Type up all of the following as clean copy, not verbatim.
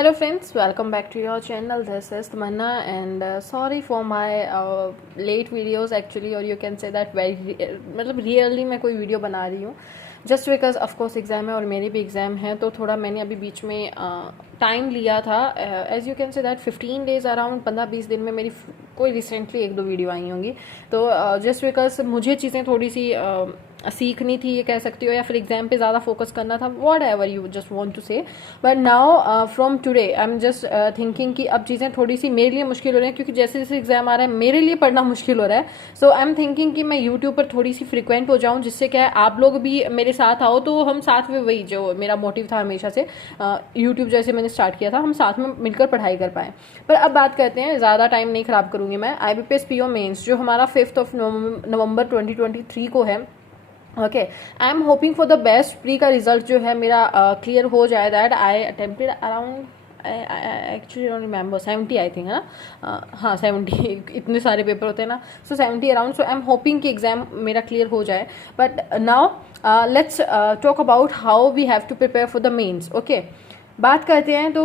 Hello friends, welcome back to your channel. This is Tamanna and sorry for my late videos actually, or you can say that very मतलब really मैं कोई video बना रही हूँ just because of course exam है और मेरे भी एग्ज़ाम है, तो थोड़ा मैंने अभी बीच में टाइम लिया था. As you can say that 15 days around 15-20 दिन में मेरी कोई रिसेंटली 1-2 वीडियो आई होंगी. तो जस्ट बिकॉज मुझे चीज़ें थोड़ी सी सीखनी थी, ये कह सकती हो, या फिर एग्जाम पे ज़्यादा फोकस करना था, whatever you just want to say. But now from today I am just thinking कि अब चीज़ें थोड़ी सी मेरे लिए मुश्किल हो रही हैं, क्योंकि जैसे जैसे एग्जाम आ रहा है मेरे लिए पढ़ना मुश्किल हो रहा है. सो आई एम थिंकिंग कि मैं यूट्यूब पर थोड़ी सी फ्रिक्वेंट हो जाऊँ, जिससे क्या है आप लोग भी मेरे साथ आओ, तो हम साथ में, वही जो मेरा मोटिव था हमेशा से यूट्यूब जैसे मैंने स्टार्ट किया था, हम साथ में मिलकर पढ़ाई कर पाएँ. पर अब बात करते हैं, ज़्यादा टाइम नहीं ख़राब करूँगी मैं. IBPS PO मेंस जो हमारा 5 नवंबर 2023 को है. Okay, I am hoping for the best. Pre का रिजल्ट जो है मेरा क्लियर हो जाए. That I attempted around, actually don't remember, 70 I think, है ना. हाँ 70 इतने सारे पेपर होते हैं ना. So 70 around. So I am hoping कि एग्जाम मेरा क्लियर हो जाए. But now let's talk about how we have to prepare for the mains. Okay, बात करते हैं तो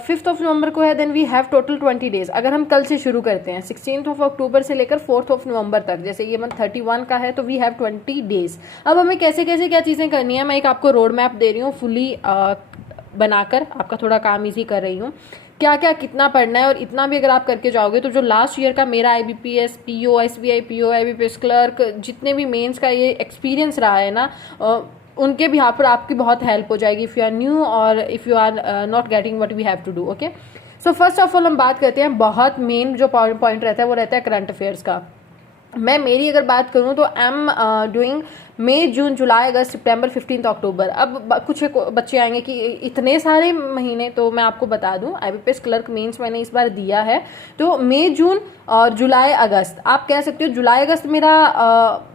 5 नवंबर को है. Then we have total 20 days. अगर हम कल से शुरू करते हैं 16 अक्टूबर से लेकर 4 नवंबर तक, जैसे ये मंथ 31 का है, तो वी हैव 20 डेज. अब हमें कैसे कैसे क्या चीज़ें करनी है, मैं एक आपको रोड मैप दे रही हूँ फुली बनाकर, आपका थोड़ा काम इजी कर रही हूँ. क्या क्या कितना पढ़ना है, और इतना भी अगर आप करके जाओगे तो जो लास्ट ईयर का मेरा IBPS PO SBI PO IBPS clerk जितने भी मेंस का ये एक्सपीरियंस रहा है ना, उनके भी यहाँ पर आपकी बहुत हेल्प हो जाएगी इफ़ यू आर न्यू और if you are not getting what we have to do. Okay, so first of all हम बात करते हैं, बहुत मेन जो पॉइंट रहता है वो रहता है करंट अफेयर्स का. मैं मेरी अगर बात करूं तो आई am doing May June July August सितंबर 15 अक्टूबर. अब कुछ बच्चे आएंगे कि इतने सारे महीने, तो मैं आपको बता दूं IBPS क्लर्क मेंस मैंने इस बार दिया है. तो मई जून और जुलाई अगस्त, आप कह सकते हो जुलाई अगस्त मेरा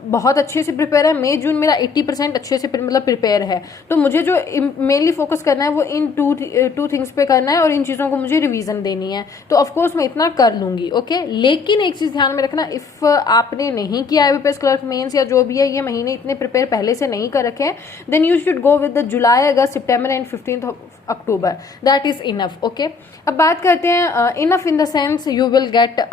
बहुत अच्छे से प्रिपेयर है. मई जून मेरा 80% अच्छे से मतलब प्रिपेयर है. तो मुझे जो मेनली फोकस करना है वो इन टू थिंग्स पे करना है, और इन चीज़ों को मुझे रिवीजन देनी है. तो ऑफकोर्स मैं इतना कर लूंगी. ओके, लेकिन एक चीज़ ध्यान में रखना, इफ़ आपने नहीं किया IBPS क्लर्क मेंस या जो भी है, ये महीने इतने प्रिपेयर पहले से नहीं कर रखे हैं, then you should go with the July August September and 15 October. That is enough. Okay, अब बात करते हैं enough in the sense you will get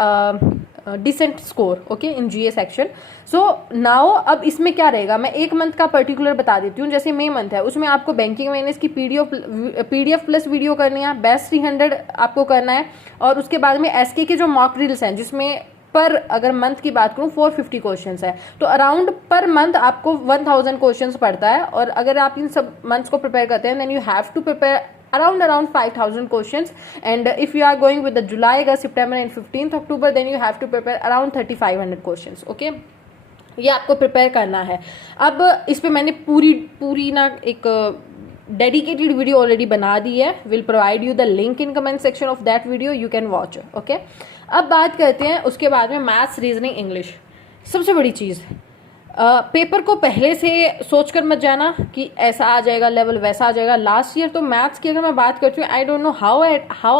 decent score. Okay, in GA section. So now अब इसमें क्या रहेगा, मैं एक मंथ का पर्टिकुलर बता देती हूँ. जैसे मई मंथ है, उसमें आपको बैंकिंग अवेयरनेस की PDF प्लस वीडियो करनी है. बेस्ट 300 आपको करना है. और उसके बाद में SK के जो मॉक ड्रिल्स हैं, जिसमें पर अगर मंथ की बात करूं 450 क्वेश्चंस है, तो अराउंड पर मंथ आपको 1000 क्वेश्चंस पड़ता है. और अगर आप इन सब मंथ्स को प्रिपेयर करते हैं, then you have to prepare around 5000 questions. And if you are going with the July, August, September and 15th October, then you have to prepare around 3500 questions. Okay, ये आपको प्रिपेयर करना है. अब इस पे मैंने पूरी ना एक डेडिकेटेड वीडियो ऑलरेडी बना दी है. Will provide you the link in comment section of that video, you can watch. Okay, अब बात करते हैं उसके बाद में मैथ्स, रीजनिंग, इंग्लिश. सबसे बड़ी चीज़, पेपर को पहले से सोचकर मत जाना कि ऐसा आ जाएगा लेवल, वैसा आ जाएगा. लास्ट ईयर तो मैथ्स की अगर मैं बात करती हूँ, आई don't know how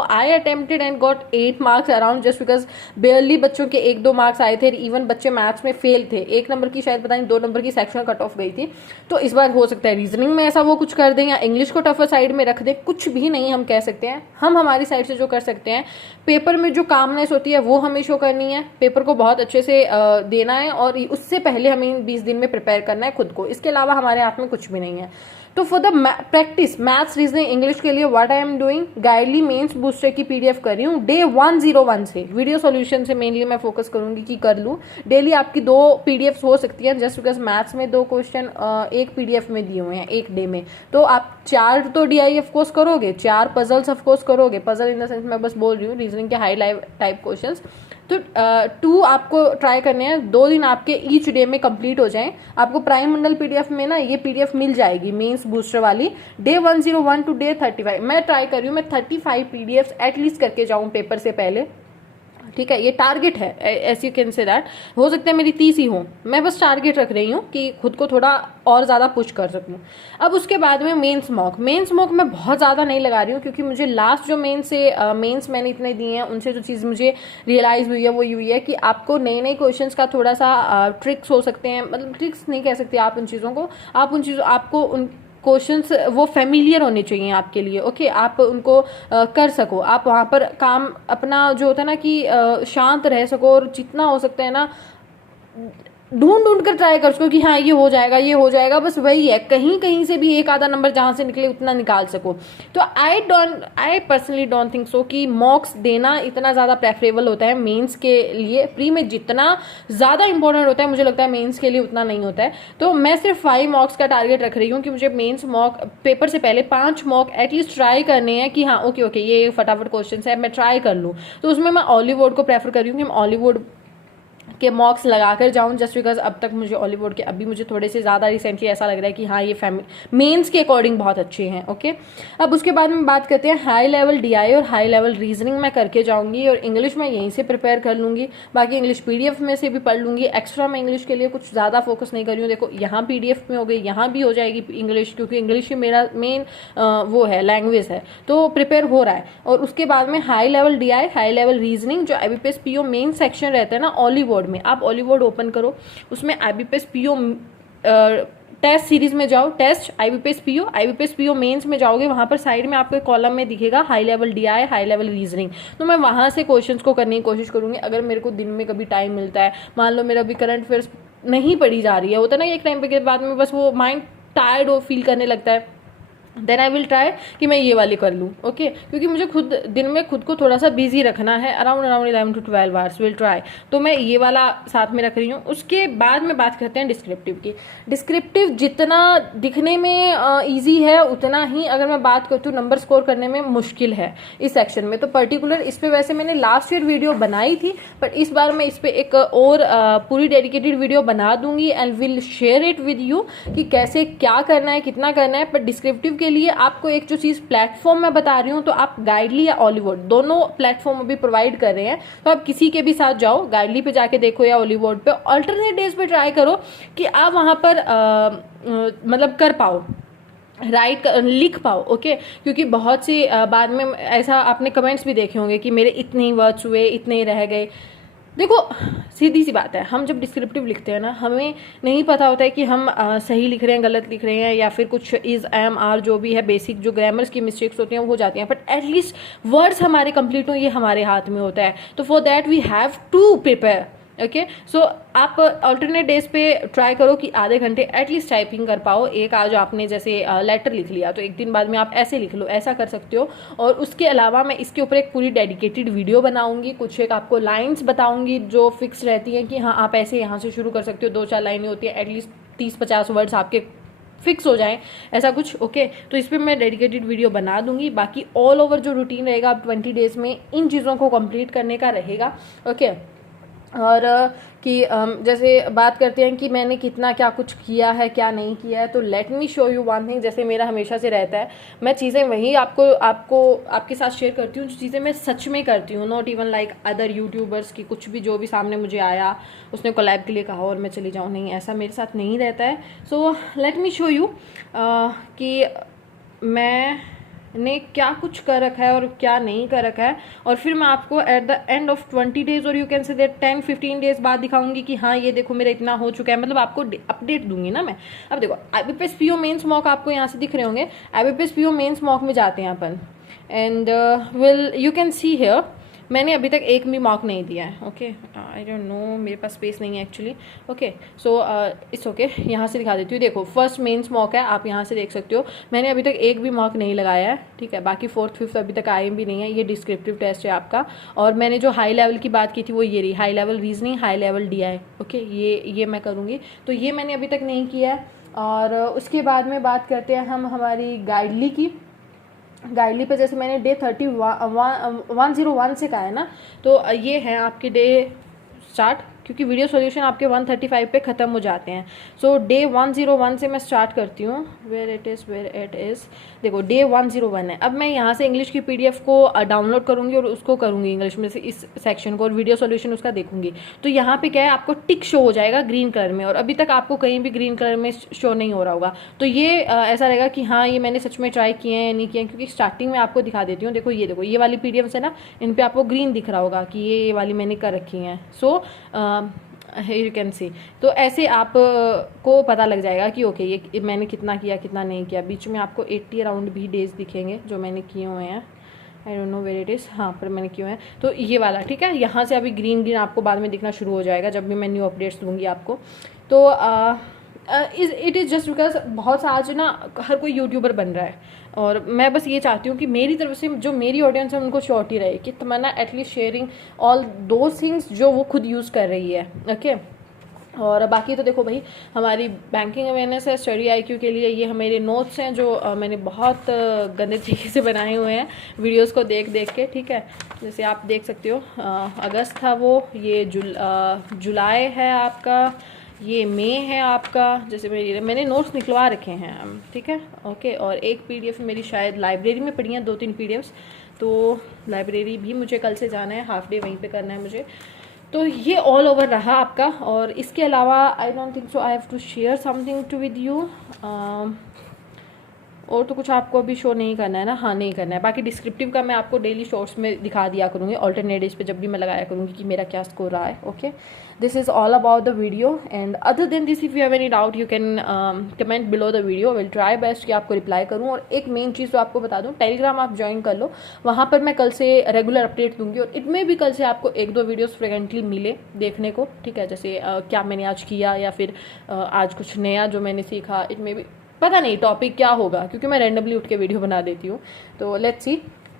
I attempted and got 8 marks around, just because बेयरली बच्चों के 1-2 मार्क्स आए थे. इवन बच्चे मैथ्स में फेल थे. 1 नंबर की शायद पता नहीं 2 नंबर की सेक्शन कट ऑफ गई थी. तो इस बार हो सकता है रीजनिंग में ऐसा वो कुछ कर दें, या इंग्लिश को टफर साइड में रख दें. कुछ भी नहीं हम कह सकते हैं. हम हमारी साइड से जो कर सकते हैं, पेपर में जो कामनेस होती है वो हमें शो करनी है. पेपर को बहुत अच्छे से देना है, और उससे पहले हमें 20 दिन में प्रिपेयर करना है खुद को. इसके अलावा हमारे हाथ में कुछ भी नहीं है. तो for the practice maths, reasoning, English के लिए what I am doing, Guidely mains booster की PDF कर रही हूँ. डे 101 से वीडियो सॉल्यूशन से मेनली मैं फोकस करूंगी कि कर लूँ. डेली आपकी 2 PDFs हो सकती हैं, जस्ट बिकॉज मैथ्स में 2 क्वेश्चन एक PDF में दिए हुए हैं एक डे में. तो आप 4 तो DI ऑफकोर्स करोगे, 4 पजल्स ऑफकोर्स करोगे. पजल इन द सेंस मैं बस बोल रही हूँ, रीजनिंग के हाई टाइप क्वेश्चन. तो 2 आपको ट्राई करने हैं. 2 दिन आपके ईच डे में कंप्लीट हो जाएं. आपको प्राइम मंडल PDF में ना ये PDF मिल जाएगी मेंस बूस्टर वाली. डे 101 टू डे 35 मैं ट्राई कर रही हूँ, मैं 35 PDFs एटलीस्ट करके जाऊँ पेपर से पहले. ठीक है, ये टारगेट है. S U can say that, हो सकता है मेरी 30 ही हो. मैं बस टारगेट रख रही हूँ कि खुद को थोड़ा और ज़्यादा पुश कर सकूँ. अब उसके बाद में मेंस मॉक मैं बहुत ज़्यादा नहीं लगा रही हूँ, क्योंकि मुझे लास्ट जो मेंस मैंने इतने दिए हैं, उनसे जो चीज़ मुझे रियलाइज़ हुई है वो ये हुई है कि आपको नए क्वेश्चंस का थोड़ा सा ट्रिक्स हो सकते हैं. मतलब ट्रिक्स नहीं कह सकते आप उन चीज़ों को, आपको क्वेश्चंस वो फेमिलियर होने चाहिए आपके लिए, ओके, आप उनको कर सको, आप वहाँ पर काम अपना जो होता है ना कि शांत रह सको, और जितना हो सकता है ना ढूंढ ढूंढ कर ट्राई कर सको कि हाँ ये हो जाएगा, ये हो जाएगा, बस वही है, कहीं कहीं से भी एक आधा नंबर जहाँ से निकले उतना निकाल सको। तो आई पर्सनली डोंट थिंक सो कि मॉक्स देना इतना ज़्यादा प्रेफरेबल होता है मेंस के लिए। प्री में जितना ज़्यादा इंपॉर्टेंट होता है मुझे लगता है मेंस के लिए उतना नहीं होता है। तो मैं सिर्फ 5 मॉक्स का टारगेट रख रही हूँ कि मुझे मेंस मॉक पेपर से पहले 5 मॉक एटलीस्ट ट्राई करने हैं कि हाँ ओके ये फटाफट क्वेश्चन है, मैं ट्राई कर लूँ। तो उसमें मैं ऑलिवुड को प्रेफर कर रही हूँ कि मैं ऑलिवुड के मॉक्स लगा कर जाऊँ, जस्ट बिकॉज अब तक मुझे ऑलीवुड के अभी मुझे थोड़े से ज़्यादा रिसेंटली ऐसा लग रहा है कि हाँ ये मेंस के अकॉर्डिंग बहुत अच्छे हैं, ओके। अब उसके बाद में बात करते हैं हाई लेवल डीआई और हाई लेवल रीजनिंग मैं करके जाऊँगी, और इंग्लिश मैं यहीं से प्रिपेयर कर लूँगी, बाकी इंग्लिश पीडीएफ में से भी पढ़ लूँगी। एक्स्ट्रा मैं इंग्लिश के लिए कुछ ज़्यादा फोकस नहीं कर रही हूँ, देखो यहाँ पीडीएफ में हो गई, यहाँ भी हो जाएगी इंग्लिश, क्योंकि इंग्लिश ही मेरा मेन वो है, लैंग्वेज है, तो प्रिपेयर हो रहा है। और उसके बाद में high level DI, high level reasoning, जो आईबीपीएस पीओ मेन सेक्शन रहता है ना ऑलीवुड में, आप ऑलीवुड ओपन करो, उसमें आईबीपीएस पीओ टेस्ट सीरीज में जाओ, टेस्ट आईबीपीएस पीओ मेंस में जाओगे, वहां पर साइड में आपको कॉलम में दिखेगा high level DI, high level reasoning. तो मैं वहां से क्वेश्चंस को करने की कोशिश करूंगी। अगर मेरे को दिन में कभी टाइम मिलता है, मान लो मेरा अभी करंट अफेयर्स नहीं पढ़ी जा रही है, होता है ना एक टाइम पे के बाद में बस वो माइंड टायर्ड हो फील करने लगता है, देन आई विल ट्राई कि मैं ये वाली कर लूँ, ओके, क्योंकि मुझे खुद दिन में खुद को थोड़ा सा बिजी रखना है, around 11 to 12 hours will try. तो मैं ये वाला साथ में रख रही हूँ। उसके बाद में बात करते हैं डिस्क्रिप्टिव की। डिस्क्रिप्टिव जितना दिखने में ईजी है उतना ही अगर मैं बात करती हूँ नंबर स्कोर करने में मुश्किल है इस सेक्शन में। तो पर्टिकुलर इस पर वैसे मैंने लास्ट ईयर वीडियो बनाई थी, बट इस बार मैं इस पर एक और पूरी डेडिकेटेड वीडियो बना दूंगी and will share it with you कि कैसे क्या करना है, कितना करना है। पर डिस्क्रिप्टिव के लिए आपको एक जो चीज़ प्लेटफॉर्म मैं बता रही हूँ, तो आप गाइडली या ऑलीवुड दोनों प्लेटफॉर्म अभी प्रोवाइड कर रहे हैं, तो आप किसी के भी साथ जाओ, गाइडली पे जाके देखो या ऑलीवुड पे, अल्टरनेट डेज पे ट्राई करो कि आप वहाँ पर मतलब कर पाओ, लिख पाओ, ओके। क्योंकि बहुत सी बाद में ऐसा आपने कमेंट्स भी देखे होंगे कि मेरे इतने ही वर्ड्स हुए, इतने ही रह गए। देखो सीधी सी बात है, हम जब डिस्क्रिप्टिव लिखते हैं ना, हमें नहीं पता होता है कि हम सही लिख रहे हैं, गलत लिख रहे हैं, या फिर कुछ इज एम आर जो भी है बेसिक जो ग्रामर्स की मिस्टेक्स होती हैं वो हो जाती हैं, बट एटलीस्ट वर्ड्स हमारे कंप्लीट हो, ये हमारे हाथ में होता है। तो for that we have to prepare, okay. So आप अल्टरनेट डेज पे ट्राई करो कि आधे घंटे एटलीस्ट टाइपिंग कर पाओ। एक आज आपने जैसे लेटर लिख लिया, तो एक दिन बाद में आप ऐसे लिख लो, ऐसा कर सकते हो। और उसके अलावा मैं इसके ऊपर एक पूरी डेडिकेटेड वीडियो बनाऊंगी, कुछ एक आपको लाइंस बताऊंगी जो फिक्स रहती हैं कि हाँ आप ऐसे यहाँ से शुरू कर सकते हो, 2-4 लाइनें होती है, एटलीस्ट 30-50 वर्ड्स आपके फिक्स हो जाएं, ऐसा कुछ, ओके। तो इस पर मैं डेडिकेटेड वीडियो बना दूंगी। बाकी ऑल ओवर जो रूटीन रहेगा आप 20 डेज में इन चीज़ों को कंप्लीट करने का रहेगा, ओके। और कि जैसे बात करते हैं कि मैंने कितना क्या कुछ किया है, क्या नहीं किया है, तो let me show you one thing. जैसे मेरा हमेशा से रहता है, मैं चीज़ें वही आपके साथ शेयर करती हूँ जो चीज़ें मैं सच में करती हूँ, not even like other YouTubers की कुछ भी जो भी सामने मुझे आया उसने कोलैब के लिए कहा और मैं चली जाऊँ, नहीं, ऐसा मेरे साथ नहीं रहता है। So let me show you कि मैंने क्या कुछ कर रखा है और क्या नहीं कर रखा है, और फिर मैं आपको at the end of 20 days और you can say that 10-15 days बाद दिखाऊंगी कि हाँ ये देखो मेरा इतना हो चुका है, मतलब आपको अपडेट दूंगी ना मैं। अब देखो आईबीपीएस पीओ मेंस मॉक आपको यहाँ से दिख रहे होंगे, आईबीपीएस पीओ मेंस मॉक में जाते हैं अपन, and will you can see here मैंने अभी तक एक भी मॉक नहीं दिया है, ओके। आई डोंट नो, मेरे पास स्पेस नहीं है actually, okay. So it's okay, यहाँ से दिखा देती हूँ। देखो फर्स्ट मेंस मॉक है, आप यहाँ से देख सकते हो, मैंने अभी तक एक भी मॉक नहीं लगाया है, ठीक है। बाकी 4th 5th अभी तक आए भी नहीं है। ये डिस्क्रिप्टिव टेस्ट है आपका, और मैंने जो हाई लेवल की बात की थी वो ये रही, high level reasoning, high level DI, okay. ये मैं करूँगी, तो ये मैंने अभी तक नहीं किया है। और उसके बाद में बात करते हैं हम हमारी गाइडली की। गाइडली पे जैसे मैंने डे 101 से कहा है ना, तो ये है आपके डे स्टार्ट, क्योंकि वीडियो सॉल्यूशन आपके 135 पे ख़त्म हो जाते हैं। सो डे 101 से मैं स्टार्ट करती हूँ। वेयर इट इज़, देखो डे 101 है। अब मैं यहाँ से इंग्लिश की पीडीएफ को डाउनलोड करूँगी और उसको करूँगी इंग्लिश में से इस सेक्शन को, और वीडियो सॉल्यूशन उसका देखूंगी। तो यहाँ पे क्या है, आपको टिक शो हो जाएगा ग्रीन कलर में, और अभी तक आपको कहीं भी ग्रीन कलर में शो नहीं हो रहा होगा। तो ये ऐसा रहेगा कि हाँ ये मैंने सच में ट्राई किए हैं या नहीं किए हैं, क्योंकि स्टार्टिंग में आपको दिखा देती हूँ। देखो ये वाली पीडीएफ है ना, इन पर आपको ग्रीन दिख रहा होगा कि ये वाली मैंने कर रखी हैं। सो यू कैन सी। तो ऐसे आप को पता लग जाएगा कि ओके ये मैंने कितना किया कितना नहीं किया। बीच में आपको 80 अराउंड भी डेज दिखेंगे जो मैंने किए हुए हैं, I don't know where it is, हाँ पर मैंने किए हुए हैं। तो ये वाला ठीक है, यहाँ से अभी ग्रीन ग्रीन आपको बाद में दिखना शुरू हो जाएगा जब भी मैं न्यू अपडेट्स दूंगी आपको। तो इट इज़ जस्ट बिकॉज बहुत सा आज ना हर कोई यूट्यूबर बन रहा है, और मैं बस ये चाहती हूँ कि मेरी तरफ से जो मेरी ऑडियंस है उनको श्योरिटी रहे कि तमन्ना एटलीस्ट शेयरिंग ऑल दो थिंग्स जो वो खुद यूज़ कर रही है। ओके और बाकी तो देखो भाई, हमारी बैंकिंग अवेयरनेस है स्टडी आईक्यू के लिए, ये मेरे नोट्स हैं जो मैंने बहुत गंदे तरीके से बनाए हुए हैं वीडियोस को देख देख के, ठीक है। जैसे आप देख सकते हो अगस्त था वो, ये जुलाई है आपका, ये मई है आपका। जैसे मैंने नोट्स निकलवा रखे हैं, ठीक है ओके। और एक पीडीएफ मेरी शायद लाइब्रेरी में पड़ी हैं, 2-3 पीडीएफ्स, तो लाइब्रेरी भी मुझे कल से जाना है, हाफ डे वहीं पे करना है मुझे। तो ये ऑल ओवर रहा आपका। और इसके अलावा I don't think so I have to share something to with you. और तो कुछ आपको अभी शो नहीं करना है ना, हाँ नहीं करना है। बाकी डिस्क्रिप्टिव का मैं आपको डेली शॉर्ट्स में दिखा दिया करूँगी, ऑल्टरनेट डेज पे जब भी मैं लगाया करूँगी कि मेरा क्या स्कोर रहा है। Okay this is all about the video, and other than this if you have any doubt you can comment below the video, will try best कि आपको रिप्लाई करूँ। और एक मेन चीज़ तो आपको बता दूँ, टेलीग्राम आप ज्वाइन कर लो, वहाँ पर मैं कल से रेगुलर अपडेट दूंगी, और इनमें भी कल से आपको 1-2 वीडियोज़ फ्रिक्वेंटली मिले देखने को, ठीक है। जैसे क्या मैंने आज किया, या फिर आज कुछ नया जो मैंने सीखा, इनमें भी पता नहीं टॉपिक क्या होगा, क्योंकि मैं रैंडमली उठ के वीडियो बना देती हूँ। तो let's see,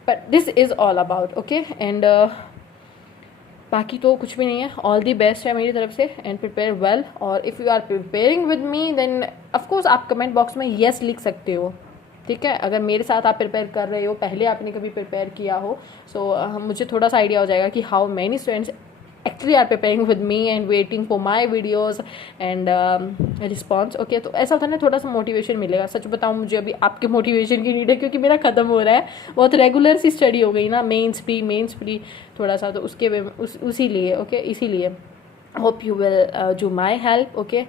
but this is all about okay. And बाकी तो कुछ भी नहीं है, ऑल दी बेस्ट है मेरी तरफ से, एंड प्रिपेयर वेल। और if you are preparing with me then of course आप कमेंट बॉक्स में येस लिख सकते हो, ठीक है। अगर मेरे साथ आप प्रिपेयर कर रहे हो, पहले आपने कभी प्रिपेयर किया हो, सो मुझे थोड़ा सा आइडिया हो जाएगा कि how many students actually are preparing with me and waiting for my videos and response okay। तो ऐसा होता है ना, थोड़ा सा मोटिवेशन मिलेगा। सच बताऊँ मुझे अभी आपके मोटिवेशन की नीड है, क्योंकि मेरा ख़त्म हो रहा है, बहुत रेगुलर सी स्टडी हो गई ना, मेंस प्री थोड़ा सा, तो उसके उसी लिए ओके, इसीलिए hope you will do my help okay.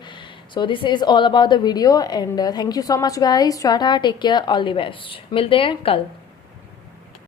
So this is all about the video, and thank you so much guys, tata, take care, all the best, मिलते हैं कल।